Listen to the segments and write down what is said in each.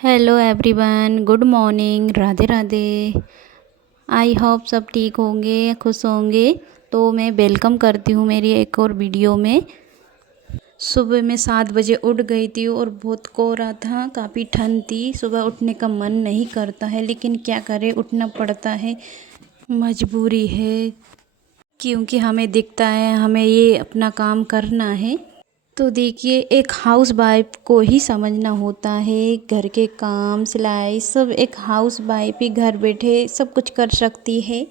Hello everyone, good morning, Radhe Radhe. I hope सब ठीक होंगे, खुश होंगे। तो मैं वेलकम करती हूँ मेरी एक और वीडियो में। सुबह मैं 7 बजे उठ गई थी और बहुत कोहरा था, काफ़ी ठंड थी। सुबह उठने का मन नहीं करता है, लेकिन क्या करें, उठना पड़ता है, मजबूरी है। क्योंकि हमें दिखता है हमें ये अपना काम करना है। तो देखिए, एक हाउस वाइफ को ही समझना होता है। घर के काम, सिलाई, सब एक हाउस वाइफ ही घर बैठे सब कुछ कर सकती है।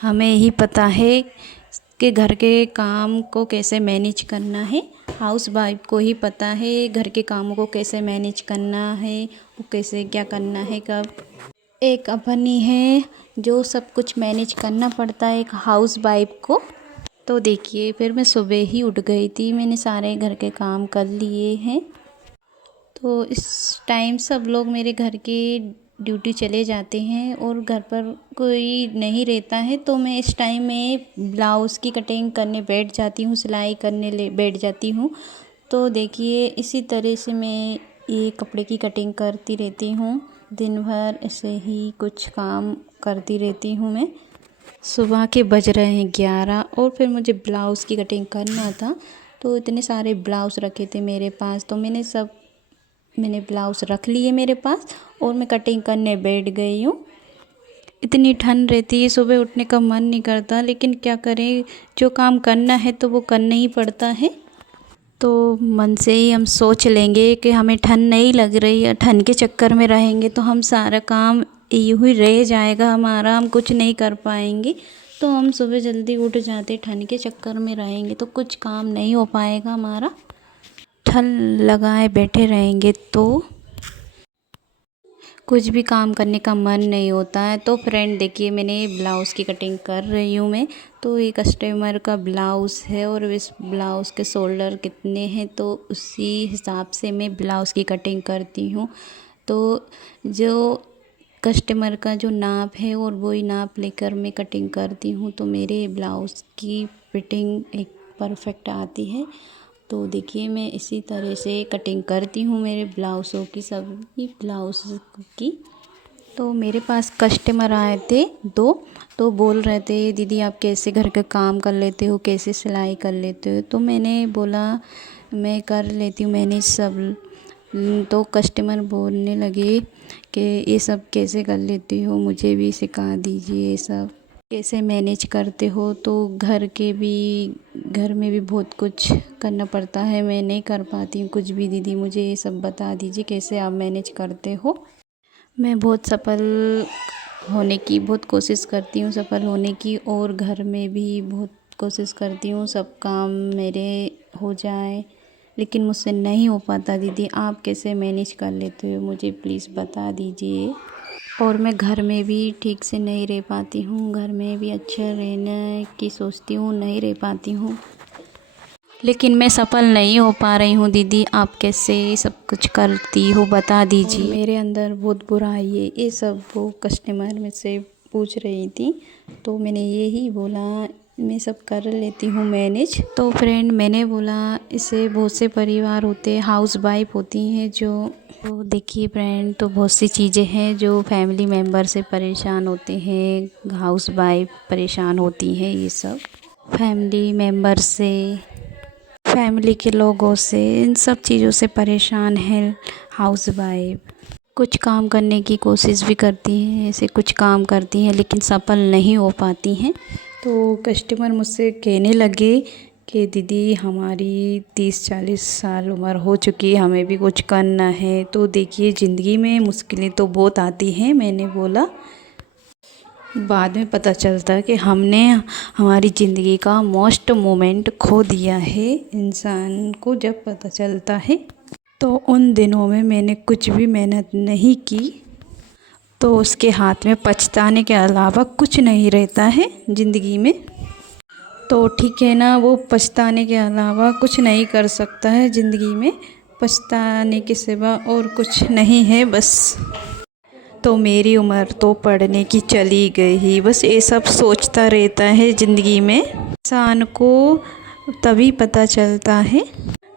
हमें ही पता है कि घर के काम को कैसे मैनेज करना है। हाउस वाइफ को ही पता है घर के कामों को कैसे मैनेज करना है, वो कैसे क्या करना है, कब। एक अपन ही है जो सब कुछ मैनेज करना पड़ता है एक हाउस वाइफ को। तो देखिए, फिर मैं सुबह ही उठ गई थी, मैंने सारे घर के काम कर लिए हैं। तो इस टाइम सब लोग मेरे घर के ड्यूटी चले जाते हैं और घर पर कोई नहीं रहता है। तो मैं इस टाइम में ब्लाउज़ की कटिंग करने बैठ जाती हूँ, सिलाई करने बैठ जाती हूँ। तो देखिए, इसी तरह से मैं ये कपड़े की कटिंग करती रहती हूँ। दिन भर ऐसे ही कुछ काम करती रहती हूँ मैं। सुबह के बज रहे हैं 11 और फिर मुझे ब्लाउज़ की कटिंग करना था। तो इतने सारे ब्लाउज़ रखे थे मेरे पास, तो मैंने ब्लाउज़ रख लिए मेरे पास और मैं कटिंग करने बैठ गई हूँ। इतनी ठंड रहती है, सुबह उठने का मन नहीं करता, लेकिन क्या करें, जो काम करना है तो वो करना ही पड़ता है। तो मन से ही हम सोच लेंगे कि हमें ठंड नहीं लग रही है, ठंड के चक्कर में रहेंगे तो हम सारा काम यूँ ही रह जाएगा हमारा, हम कुछ नहीं कर पाएंगे। तो हम सुबह जल्दी उठ जाते, ठंड के चक्कर में रहेंगे तो कुछ काम नहीं हो पाएगा हमारा। ठंड लगाए बैठे रहेंगे तो कुछ भी काम करने का मन नहीं होता है। तो फ्रेंड देखिए, मैंने ब्लाउज़ की कटिंग कर रही हूँ मैं। तो ये कस्टमर का ब्लाउज़ है और इस ब्लाउज़ के शोल्डर कितने हैं तो उसी हिसाब से मैं ब्लाउज़ की कटिंग करती हूँ। तो जो कस्टमर का जो नाप है और वही नाप लेकर मैं कटिंग करती हूँ, तो मेरे ब्लाउज़ की फिटिंग एक परफेक्ट आती है। तो देखिए, मैं इसी तरह से कटिंग करती हूँ मेरे ब्लाउज़ों की, सभी ब्लाउज़ की। तो मेरे पास कस्टमर आए थे 2, तो बोल रहे थे दीदी आप कैसे घर का काम कर लेते हो, कैसे सिलाई कर लेते हो। तो मैंने बोला मैं कर लेती हूँ मैंने सब। तो कस्टमर बोलने लगे कि ये सब कैसे कर लेती हो, मुझे भी सिखा दीजिए, ये सब कैसे मैनेज करते हो। तो घर में भी बहुत कुछ करना पड़ता है, मैं नहीं कर पाती हूँ कुछ भी। दीदी मुझे ये सब बता दीजिए कैसे आप मैनेज करते हो। मैं बहुत सफल होने की बहुत कोशिश करती हूँ, सफल होने की, और घर में भी बहुत कोशिश करती हूँ सब काम मेरे हो जाए, लेकिन मुझसे नहीं हो पाता। दीदी आप कैसे मैनेज कर लेते हो, मुझे प्लीज़ बता दीजिए। और मैं घर में भी ठीक से नहीं रह पाती हूँ, घर में भी अच्छा रहने की सोचती हूँ, नहीं रह पाती हूँ, लेकिन मैं सफल नहीं हो पा रही हूँ। दीदी आप कैसे सब कुछ करती हो, बता दीजिए। मेरे अंदर बहुत बुराई है, ये सब वो कस्टमर में से पूछ रही थी। तो मैंने यही बोला मैं सब कर लेती हूँ मैनेज। तो फ्रेंड मैंने बोला इसे बहुत से परिवार होते हैं, हाउस वाइफ होती हैं जो, तो देखिए फ्रेंड, तो बहुत सी चीज़ें हैं जो फैमिली मेम्बर से परेशान होते हैं, हाउस वाइफ परेशान होती हैं, ये सब फैमिली मेम्बर से, फैमिली के लोगों से, इन सब चीज़ों से परेशान है हाउस वाइफ। कुछ काम करने की कोशिश भी करती हैं, ऐसे कुछ काम करती हैं लेकिन सफल नहीं हो पाती हैं। तो कस्टमर मुझसे कहने लगे कि दीदी हमारी 30-40 साल उम्र हो चुकी है, हमें भी कुछ करना है। तो देखिए, ज़िंदगी में मुश्किलें तो बहुत आती हैं। मैंने बोला बाद में पता चलता है कि हमने हमारी ज़िंदगी का मोस्ट मोमेंट खो दिया है, इंसान को जब पता चलता है। तो उन दिनों में मैंने कुछ भी मेहनत नहीं की, तो उसके हाथ में पछताने के अलावा कुछ नहीं रहता है ज़िंदगी में। तो ठीक है ना, वो पछताने के अलावा कुछ नहीं कर सकता है ज़िंदगी में, पछताने के सिवा और कुछ नहीं है बस। तो मेरी उम्र तो पढ़ने की चली गई, बस ये सब सोचता रहता है ज़िंदगी में। इंसान को तभी पता चलता है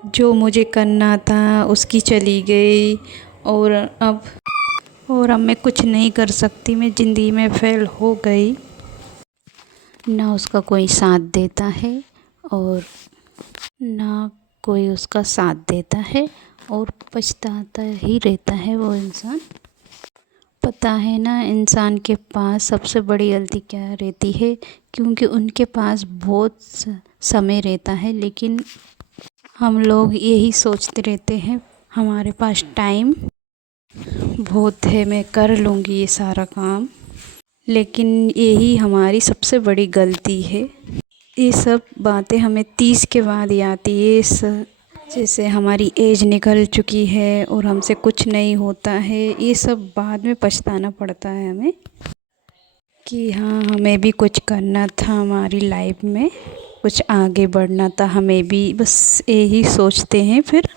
जो मुझे करना था उसकी चली गई, अब मैं कुछ नहीं कर सकती, मैं ज़िंदगी में फ़ेल हो गई। ना उसका कोई साथ देता है और ना कोई उसका साथ देता है और पछताता ही रहता है वो इंसान। पता है ना इंसान के पास सबसे बड़ी गलती क्या रहती है, क्योंकि उनके पास बहुत समय रहता है, लेकिन हम लोग यही सोचते रहते हैं हमारे पास टाइम बहुत है, मैं कर लूँगी ये सारा काम। लेकिन यही हमारी सबसे बड़ी गलती है। ये सब बातें हमें 30 के बाद ही आती है। जैसे हमारी एज निकल चुकी है और हमसे कुछ नहीं होता है, ये सब बाद में पछताना पड़ता है हमें कि हाँ हमें भी कुछ करना था, हमारी लाइफ में कुछ आगे बढ़ना था हमें भी, बस यही सोचते हैं फिर।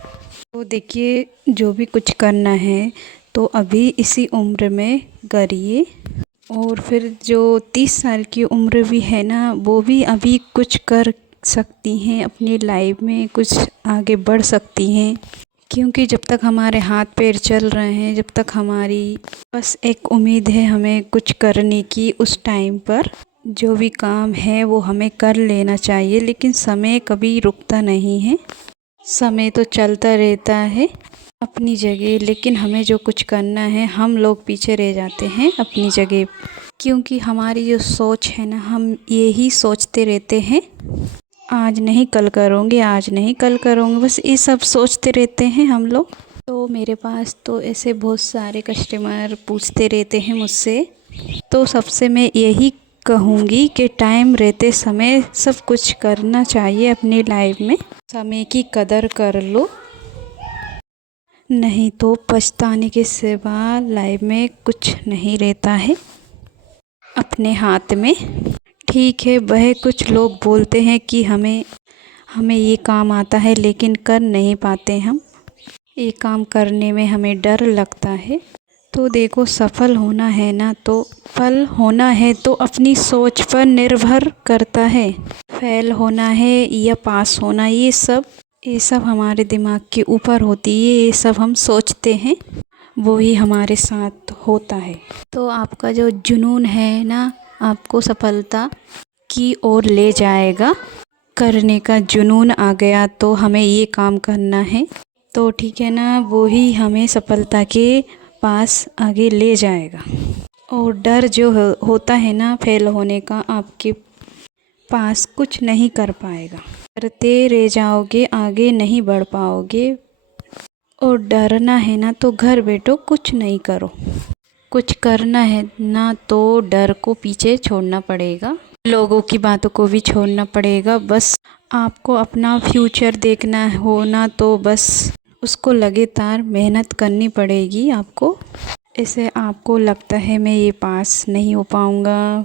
तो देखिए जो भी कुछ करना है तो अभी इसी उम्र में करिए, और फिर जो 30 साल की उम्र भी है ना, वो भी अभी कुछ कर सकती हैं अपनी लाइफ में, कुछ आगे बढ़ सकती हैं। क्योंकि जब तक हमारे हाथ पैर चल रहे हैं, जब तक हमारी बस एक उम्मीद है हमें कुछ करने की, उस टाइम पर जो भी काम है वो हमें कर लेना चाहिए। लेकिन समय कभी रुकता नहीं है, समय तो चलता रहता है अपनी जगह, लेकिन हमें जो कुछ करना है हम लोग पीछे रह जाते हैं अपनी जगह। क्योंकि हमारी जो सोच है ना, हम यही सोचते रहते हैं आज नहीं कल करूँगी, आज नहीं कल करूँगी, बस ये सब सोचते रहते हैं हम लोग। तो मेरे पास तो ऐसे बहुत सारे कस्टमर पूछते रहते हैं मुझसे, तो सबसे मैं यही कहूँगी कि टाइम रहते समय सब कुछ करना चाहिए अपनी लाइफ में। समय की कदर कर लो, नहीं तो पछताने के सिवा लाइफ में कुछ नहीं रहता है अपने हाथ में। ठीक है, वह कुछ लोग बोलते हैं कि हमें ये काम आता है, लेकिन कर नहीं पाते हम, ये काम करने में हमें डर लगता है। तो देखो सफल होना है ना, तो फल होना है तो अपनी सोच पर निर्भर करता है। फेल होना है या पास होना, ये सब हमारे दिमाग के ऊपर होती है, ये सब हम सोचते हैं, वो ही हमारे साथ होता है। तो आपका जो जुनून है ना, आपको सफलता की ओर ले जाएगा। करने का जुनून आ गया तो हमें ये काम करना है, तो ठीक है ना, वो ही हमें सफलता के पास आगे ले जाएगा। और डर जो होता है ना फेल होने का, आपके पास कुछ नहीं कर पाएगा, डरते रह जाओगे, आगे नहीं बढ़ पाओगे। और डरना है ना तो घर बैठो, कुछ नहीं करो। कुछ करना है ना तो डर को पीछे छोड़ना पड़ेगा, लोगों की बातों को भी छोड़ना पड़ेगा। बस आपको अपना फ्यूचर देखना हो ना, तो बस उसको लगातार मेहनत करनी पड़ेगी आपको। ऐसे आपको लगता है मैं ये पास नहीं हो पाऊँगा,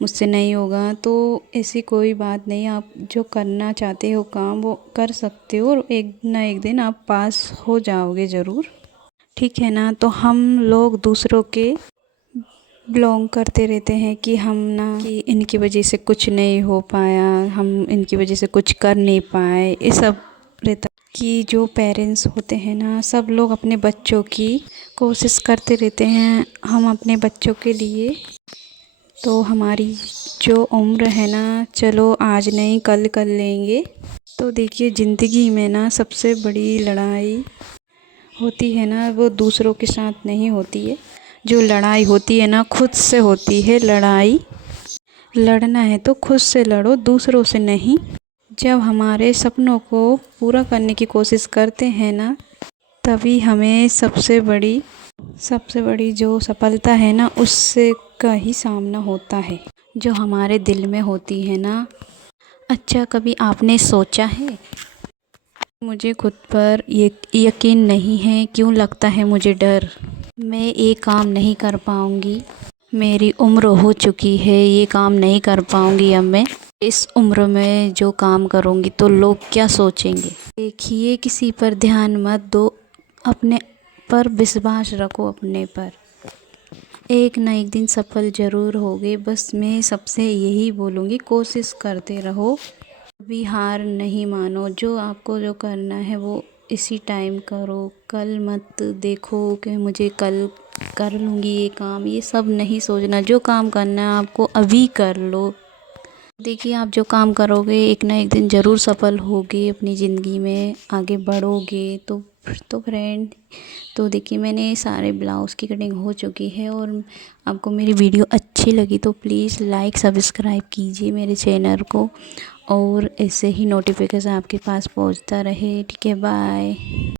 मुझसे नहीं होगा, तो ऐसी कोई बात नहीं। आप जो करना चाहते हो काम वो कर सकते हो, और एक ना एक दिन आप पास हो जाओगे ज़रूर, ठीक है ना। तो हम लोग दूसरों के बिलोंग करते रहते हैं कि हम ना, कि इनकी वजह से कुछ नहीं हो पाया, हम इनकी वजह से कुछ कर नहीं पाए, ये सब रहता। कि जो पेरेंट्स होते हैं ना, सब लोग अपने बच्चों की कोशिश करते रहते हैं, हम अपने बच्चों के लिए। तो हमारी जो उम्र है ना, चलो आज नहीं कल कर लेंगे। तो देखिए ज़िंदगी में ना सबसे बड़ी लड़ाई होती है ना, वो दूसरों के साथ नहीं होती है। जो लड़ाई होती है ना, खुद से होती है लड़ाई। लड़ना है तो खुद से लड़ो, दूसरों से नहीं। जब हमारे सपनों को पूरा करने की कोशिश करते हैं ना, तभी हमें सबसे बड़ी जो सफलता है ना, उससे का ही सामना होता है, जो हमारे दिल में होती है ना। अच्छा, कभी आपने सोचा है मुझे खुद पर यकीन नहीं है, क्यों लगता है मुझे डर, मैं ये काम नहीं कर पाऊँगी, मेरी उम्र हो चुकी है, ये काम नहीं कर पाऊँगी, अब मैं इस उम्र में जो काम करूँगी तो लोग क्या सोचेंगे। देखिए किसी पर ध्यान मत दो, अपने पर विश्वास रखो, अपने पर एक ना एक दिन सफल ज़रूर होगे। बस मैं सबसे यही बोलूँगी, कोशिश करते रहो, कभी हार नहीं मानो। जो आपको जो करना है वो इसी टाइम करो, कल मत देखो कि मुझे कल कर लूँगी ये काम, ये सब नहीं सोचना। जो काम करना है आपको अभी कर लो। देखिए आप जो काम करोगे एक ना एक दिन ज़रूर सफल होगे, अपनी ज़िंदगी में आगे बढ़ोगे। तो फ्रेंड, तो देखिए मैंने सारे ब्लाउज़ की कटिंग हो चुकी है, और आपको मेरी वीडियो अच्छी लगी तो प्लीज़ लाइक सब्सक्राइब कीजिए मेरे चैनल को, और ऐसे ही नोटिफिकेशन आपके पास पहुंचता रहे। ठीक है, बाय।